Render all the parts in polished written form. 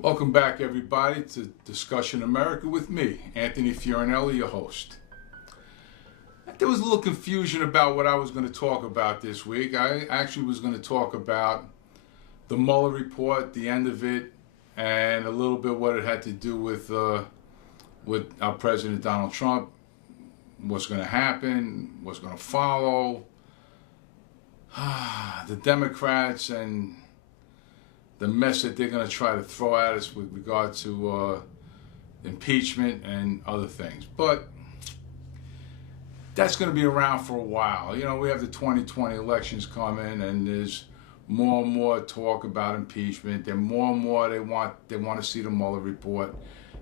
Welcome back, everybody, to Discussion America with me, Anthony Fiorinelli, your host. There was a little confusion about what I was going to talk about this week. I actually was going to talk about the Mueller report, the end of it, and a little bit what it had to do with our President Donald Trump, what's going to happen, what's going to follow, the Democrats, and the mess that they're going to try to throw at us with regard to impeachment and other things. But that's going to be around for a while. You know, we have the 2020 elections coming, and there's more and more talk about impeachment. And more and more they want to see the Mueller report.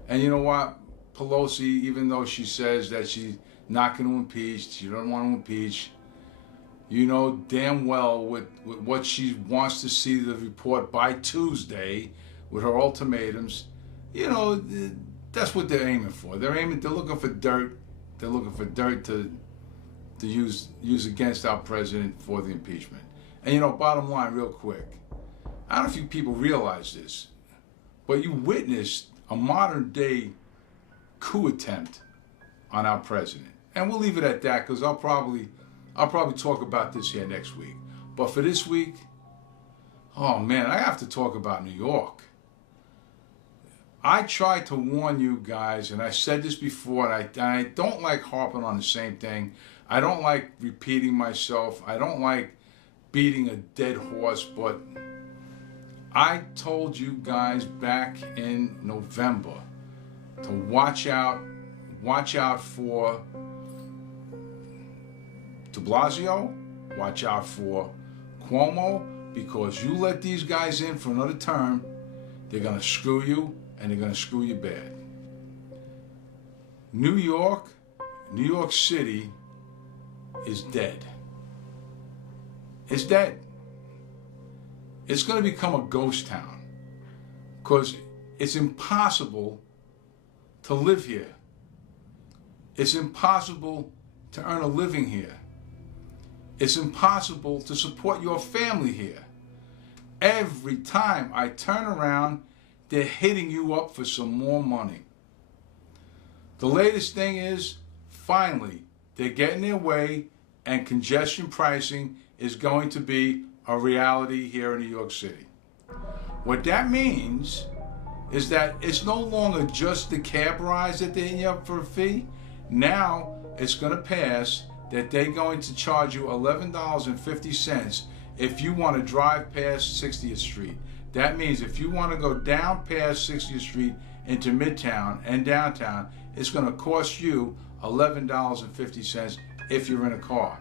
And you know what? Pelosi, even though she says that she's not going to impeach, she doesn't want to impeach, you know damn well with what she wants to see the report by Tuesday with her ultimatums. You know, that's what they're aiming for. They're looking for dirt. They're looking for dirt to use against our president for the impeachment. And you know, bottom line, real quick, I don't know if you people realize this, but you witnessed a modern day coup attempt on our president. And we'll leave it at that, because I'll probably talk about this here next week. But for this week, oh man, I have to talk about New York. I tried to warn you guys, and I said this before, and I don't like harping on the same thing. I don't like repeating myself. I don't like beating a dead horse, but I told you guys back in November to watch out for de Blasio, watch out for Cuomo, because you let these guys in for another term, they're going to screw you, and they're going to screw you bad. New York City is dead. It's dead. It's going to become a ghost town, because it's impossible to live here. It's impossible to earn a living here. It's impossible to support your family here. Every time I turn around, they're hitting you up for some more money. The latest thing is, finally, they're getting their way, and congestion pricing is going to be a reality here in New York City. What that means is that it's no longer just the cab rides that they're hitting you up for a fee. Now it's going to pass that they're going to charge you $11.50 if you want to drive past 60th Street. That means if you want to go down past 60th Street into Midtown and downtown, it's going to cost you $11.50 if you're in a car.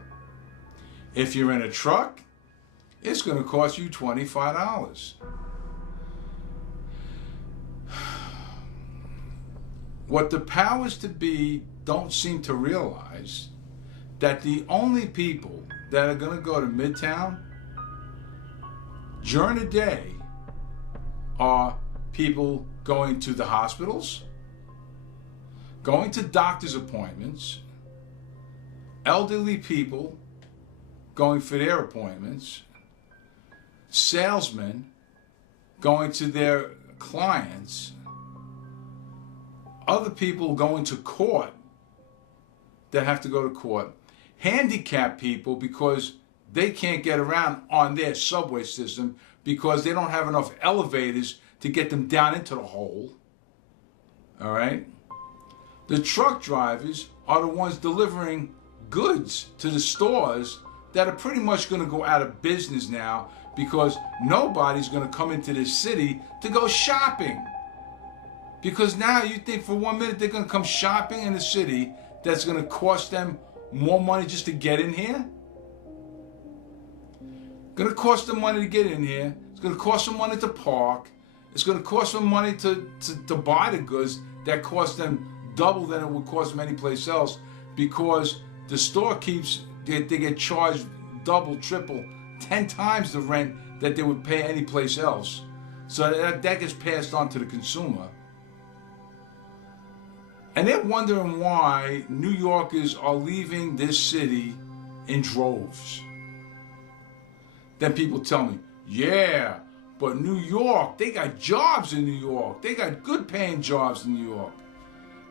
If you're in a truck, it's going to cost you $25. What the powers to be don't seem to realize that the only people that are going to go to Midtown during the day are people going to the hospitals, going to doctor's appointments, elderly people going for their appointments, salesmen going to their clients, other people going to court that have to go to court, handicapped people because they can't get around on their subway system because they don't have enough elevators to get them down into the hole. All right? The truck drivers are the ones delivering goods to the stores that are pretty much going to go out of business now, because nobody's going to come into this city to go shopping. Because now you think for 1 minute they're going to come shopping in the city that's going to cost them more money just to get in here? Going to cost them money to get in here. It's going to cost them money to park. It's going to cost them money to buy the goods that cost them double than it would cost them anyplace else, because the store they get charged double, triple, 10 times the rent that they would pay anyplace else. So that gets passed on to the consumer. And they're wondering why New Yorkers are leaving this city in droves. Then people tell me, yeah, But New York, they got jobs in New York. They got good paying jobs in New York.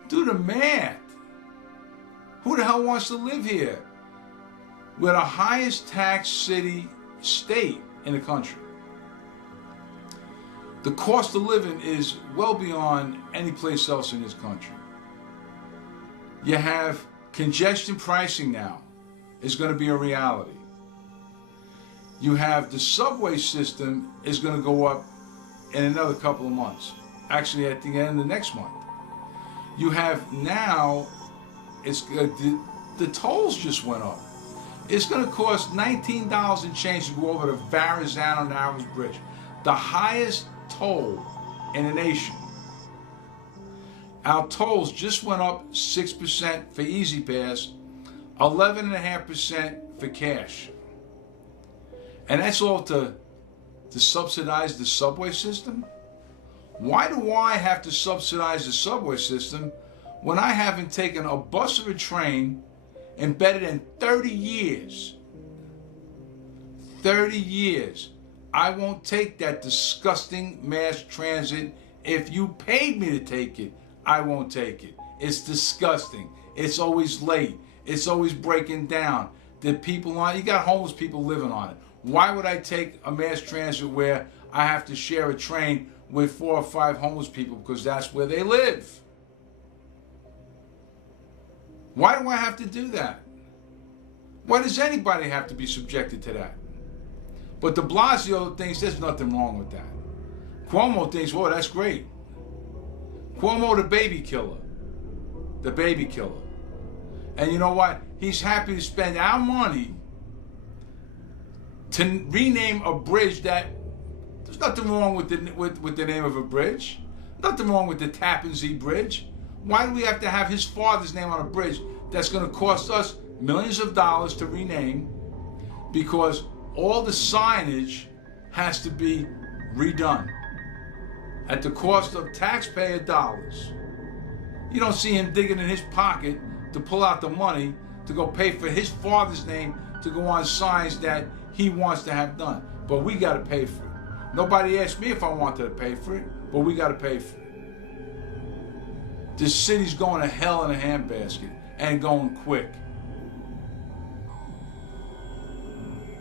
Do the math. Who the hell wants to live here? We're the highest tax state in the country. The cost of living is well beyond any place else in this country. You have congestion pricing now. Is going to be a reality. You have the subway system is going to go up in another couple of months. Actually, at the end of next month. You have now, the tolls just went up. It's going to cost $19 and change to go over the Verrazano-Narrows Bridge, the highest toll in the nation. Our tolls just went up 6% for Easy Pass, 11.5% for cash. And that's all to subsidize the subway system? Why do I have to subsidize the subway system when I haven't taken a bus or a train embedded in 30 years? 30 years. I won't take that disgusting mass transit. If you paid me to take it, I won't take it. It's disgusting. It's always late. It's always breaking down. The people on it, you got homeless people living on it. Why would I take a mass transit where I have to share a train with 4 or 5 homeless people because that's where they live? Why do I have to do that? Why does anybody have to be subjected to that? But de Blasio thinks there's nothing wrong with that. Cuomo thinks, well, that's great. Cuomo, the baby killer. The baby killer. And you know what? He's happy to spend our money to rename a bridge that there's nothing wrong with the name of a bridge. Nothing wrong with the Tappan Zee Bridge. Why do we have to have his father's name on a bridge that's going to cost us millions of dollars to rename? Because all the signage has to be redone at the cost of taxpayer dollars. You don't see him digging in his pocket to pull out the money to go pay for his father's name to go on signs that he wants to have done. But we got to pay for it. Nobody asked me if I wanted to pay for it, but we got to pay for it. This city's going to hell in a handbasket and going quick.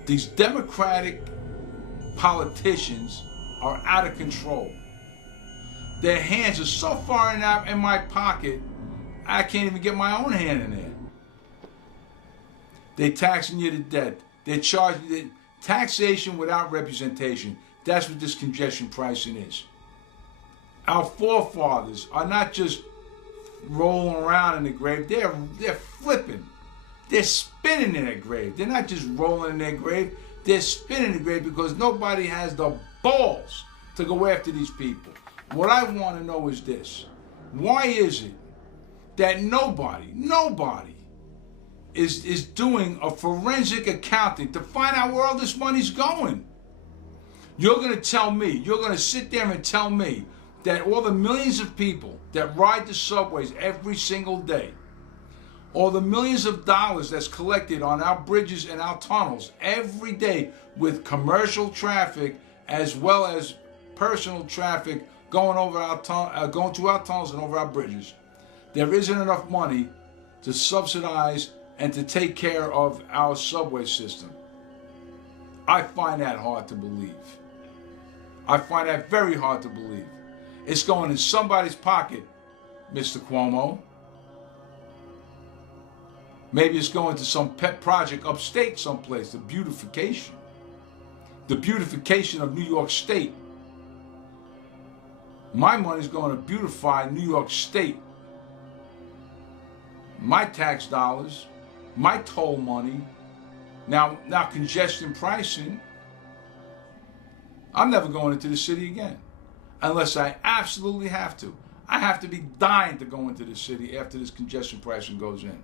These Democratic politicians are out of control. Their hands are so far in my pocket, I can't even get my own hand in there. They're taxing you to death. They're charging you taxation without representation. That's what this congestion pricing is. Our forefathers are not just rolling around in the grave. They're flipping. They're spinning in their grave. They're not just rolling in their grave. They're spinning in the grave because nobody has the balls to go after these people. What I want to know is this. Why is it that nobody is doing a forensic accounting to find out where all this money's going? You're going to tell me, you're going to sit there and tell me that all the millions of people that ride the subways every single day, all the millions of dollars that's collected on our bridges and our tunnels every day with commercial traffic as well as personal traffic going over going through our tunnels and over our bridges, there isn't enough money to subsidize and to take care of our subway system. I find that hard to believe. I find that very hard to believe. It's going in somebody's pocket, Mr. Cuomo. Maybe it's going to some pet project upstate someplace, the beautification. The beautification of New York State. My money's going to beautify New York State. My tax dollars, my toll money, now congestion pricing. I'm never going into the city again unless I absolutely have to. I have to be dying to go into the city after this congestion pricing goes in.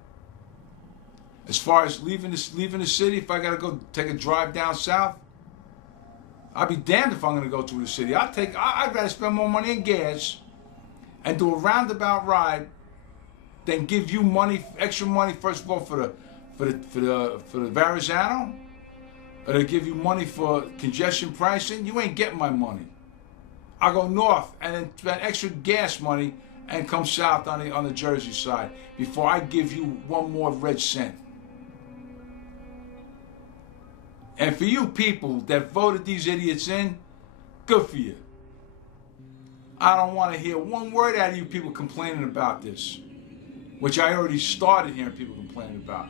As far as leaving the city, if I got to go take a drive down south, I'll be damned if I'm going to go through the city. I'd rather spend more money in gas and do a roundabout ride than give you extra money first of all for the Verrazano, or they give you money for congestion pricing, you ain't getting my money. I'll go north and then spend extra gas money and come south on the Jersey side before I give you one more red cent. And for you people that voted these idiots in, good for you. I don't want to hear one word out of you people complaining about this, which I already started hearing people complaining about.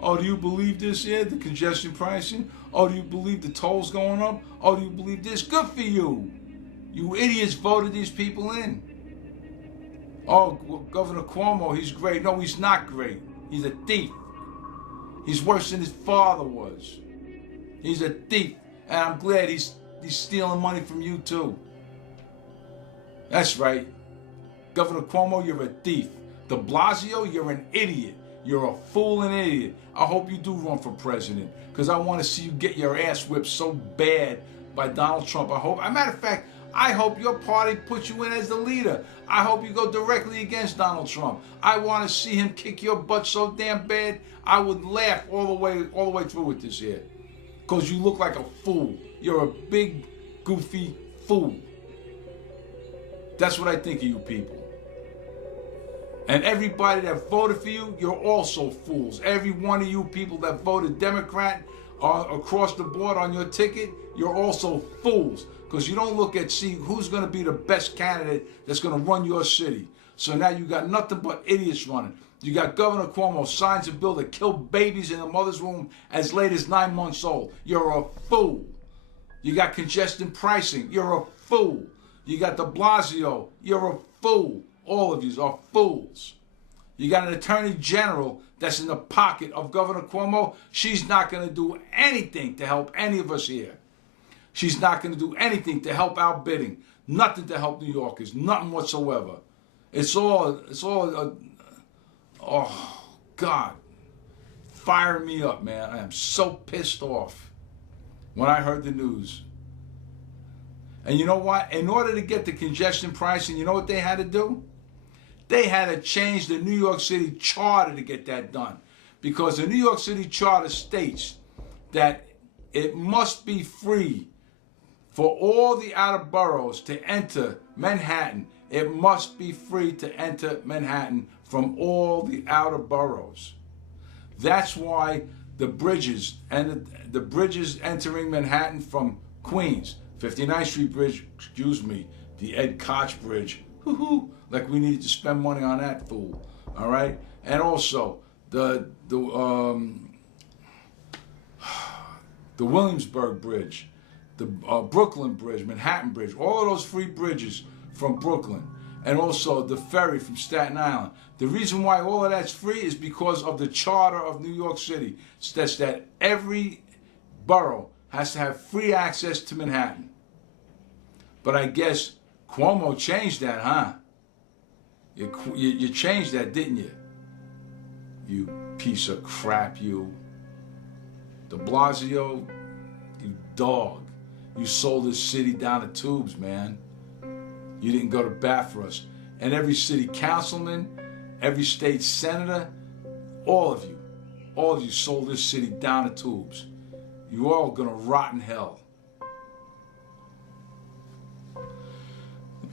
Oh, do you believe this here, the congestion pricing? Oh, do you believe the tolls going up? Oh, do you believe this? Good for you. You idiots voted these people in. Oh, Governor Cuomo, he's great. No, he's not great. He's a thief. He's worse than his father was. He's a thief. And I'm glad he's stealing money from you too. That's right. Governor Cuomo, you're a thief. De Blasio, you're an idiot. You're a fool and idiot. I hope you do run for president, because I want to see you get your ass whipped so bad by Donald Trump. As a matter of fact, I hope your party puts you in as the leader. I hope you go directly against Donald Trump. I want to see him kick your butt so damn bad, I would laugh all the way through with this here. Because you look like a fool. You're a big, goofy fool. That's what I think of you people. And everybody that voted for you, you're also fools. Every one of you people that voted Democrat across the board on your ticket, you're also fools. Because you don't look at see who's going to be the best candidate that's going to run your city. So now you got nothing but idiots running. You got Governor Cuomo signs a bill to kill babies in the mother's womb as late as 9 months old. You're a fool. You got congestion pricing. You're a fool. You got de Blasio. You're a fool. All of you are fools. You got an attorney general that's in the pocket of Governor Cuomo. She's not going to do anything to help any of us here. She's not going to do anything to help our bidding. Nothing to help New Yorkers. Nothing whatsoever. It's all, oh, God. Fire me up, man. I am so pissed off when I heard the news. And you know what? In order to get the congestion pricing, you know what they had to do? They had to change the New York City charter to get that done. Because the New York City charter states that it must be free for all the outer boroughs to enter Manhattan. It must be free to enter Manhattan from all the outer boroughs. That's why the bridges and the bridges entering Manhattan from Queens, 59th Street Bridge, excuse me, the Ed Koch Bridge, like we needed to spend money on that fool, all right? And also the Williamsburg Bridge, the Brooklyn Bridge, Manhattan Bridge, all of those free bridges from Brooklyn, and also the ferry from Staten Island. The reason why all of that's free is because of the charter of New York City. It says that every borough has to have free access to Manhattan. But I guess Cuomo changed that, huh? You changed that, didn't you? You piece of crap, you. De Blasio, you dog. You sold this city down the tubes, man. You didn't go to bat for us. And every city councilman, every state senator, all of you sold this city down the tubes. You all gonna rot in hell.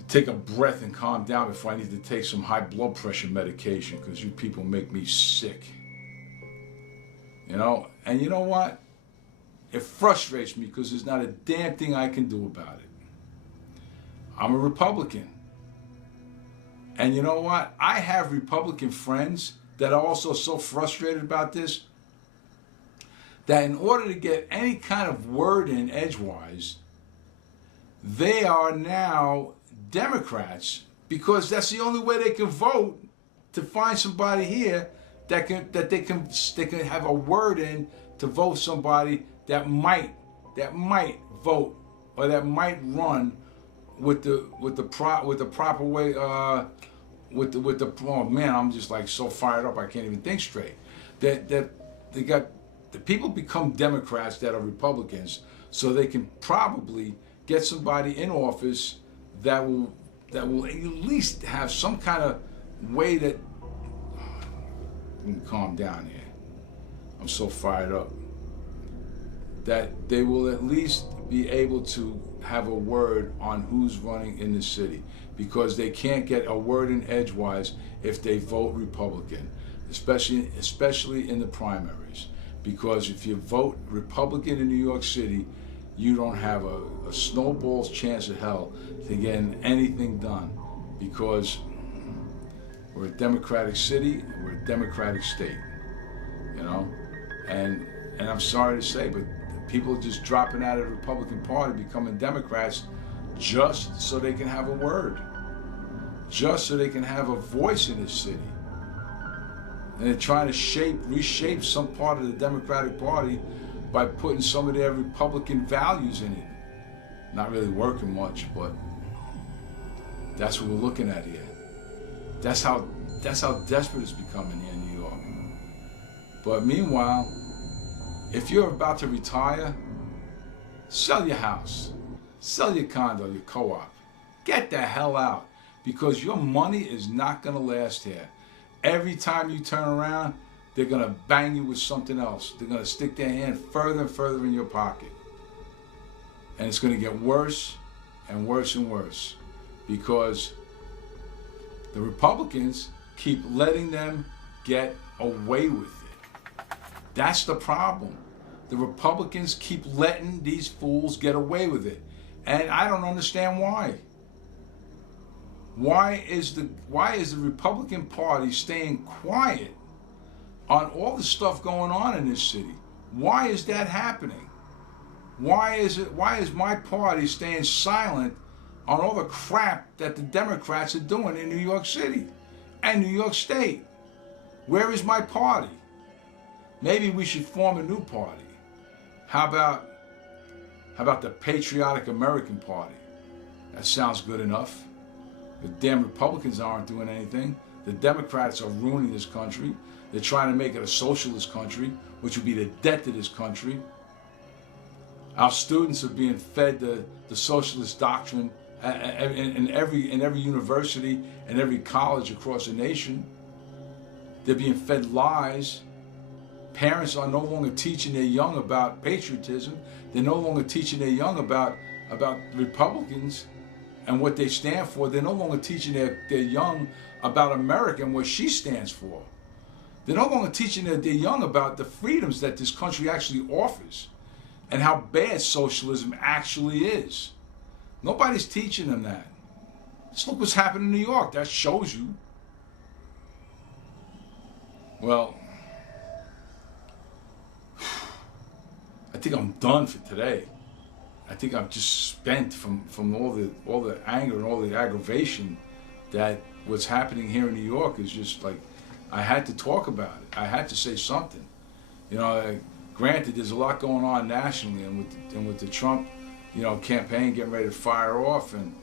Take a breath and calm down before I need to take some high blood pressure medication, because you people make me sick. You know, and you know what? It frustrates me because there's not a damn thing I can do about it. I'm a Republican. And you know what? I have Republican friends that are also so frustrated about this that in order to get any kind of word in edgewise, they are now Democrats, because that's the only way they can vote to find somebody here that they can have a word in to vote somebody that might vote or that might run with the proper way oh man, I'm just like so fired up I can't even think straight. That they got the people become Democrats that are Republicans so they can probably get somebody in office that will at least have some kind of way that calm down here. I'm so fired up. that they will at least be able to have a word on who's running in the city, because they can't get a word in edgewise if they vote Republican, especially in the primaries. Because if you vote Republican in New York City, you don't have a snowball's chance of hell to getting anything done, because we're a democratic city and we're a democratic state, you know? And I'm sorry to say, but people are just dropping out of the Republican Party, becoming Democrats, just so they can have a word, just so they can have a voice in this city. And they're trying to reshape some part of the Democratic Party by putting some of their Republican values in it. Not really working much, but that's what we're looking at here. That's how desperate it's becoming here in New York. But meanwhile, if you're about to retire, sell your house, sell your condo, your co-op. Get the hell out, because your money is not going to last here. Every time you turn around, they're going to bang you with something else. They're going to stick their hand further and further in your pocket. And it's going to get worse and worse and worse, because the Republicans keep letting them get away with it. That's the problem. The Republicans keep letting these fools get away with it. And I don't understand why. Why is the Republican Party staying quiet on all the stuff going on in this city? Why is that happening? Why is my party staying silent on all the crap that the Democrats are doing in New York City and New York State? Where is my party? Maybe we should form a new party. How about the Patriotic American Party? That sounds good enough. The damn Republicans aren't doing anything. The Democrats are ruining this country. They're trying to make it a socialist country, which would be the death to this country. Our students are being fed the socialist doctrine in every university and every college across the nation. They're being fed lies. Parents are no longer teaching their young about patriotism. They're no longer teaching their young about Republicans and what they stand for. They're no longer teaching their young about America and what she stands for. They're no longer teaching their young about the freedoms that this country actually offers and how bad socialism actually is. Nobody's teaching them that. Just look what's happening in New York. That shows you. Well, I think I'm done for today. I think I'm just spent from all the anger and all the aggravation that what's happening here in New York is just like, I had to talk about it. I had to say something. You know, granted, there's a lot going on nationally, and with the Trump, campaign getting ready to fire off, and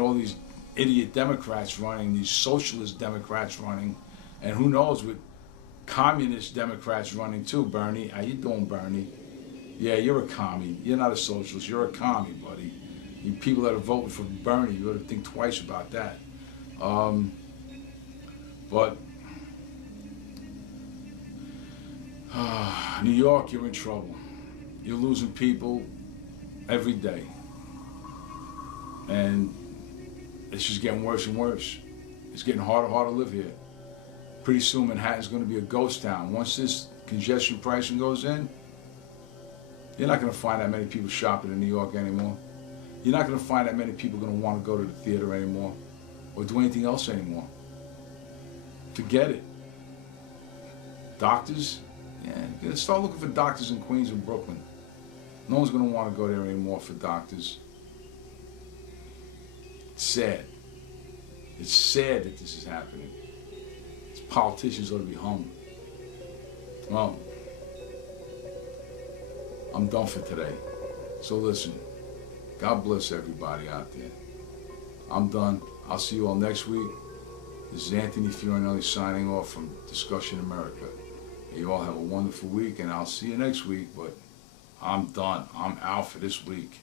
all these idiot Democrats running, these socialist Democrats running, and who knows, with communist Democrats running too. Bernie, how you doing, Bernie? Yeah, you're a commie. You're not a socialist. You're a commie, buddy. You people that are voting for Bernie, you ought to think twice about that. But New York, you're in trouble. You're losing people every day. And it's just getting worse and worse. It's getting harder and harder to live here. Pretty soon Manhattan's going to be a ghost town. Once this congestion pricing goes in, you're not going to find that many people shopping in New York anymore. You're not going to find that many people going to want to go to the theater anymore or do anything else anymore. Forget it. Doctors, yeah, start looking for doctors in Queens and Brooklyn. No one's going to want to go there anymore for doctors. It's sad. It's sad that this is happening. These politicians ought to be hung. Well, I'm done for today. So listen, God bless everybody out there. I'm done. I'll see you all next week. This is Anthony Fiorinelli signing off from DiscAmer America. You all have a wonderful week, and I'll see you next week, but I'm done. I'm out for this week.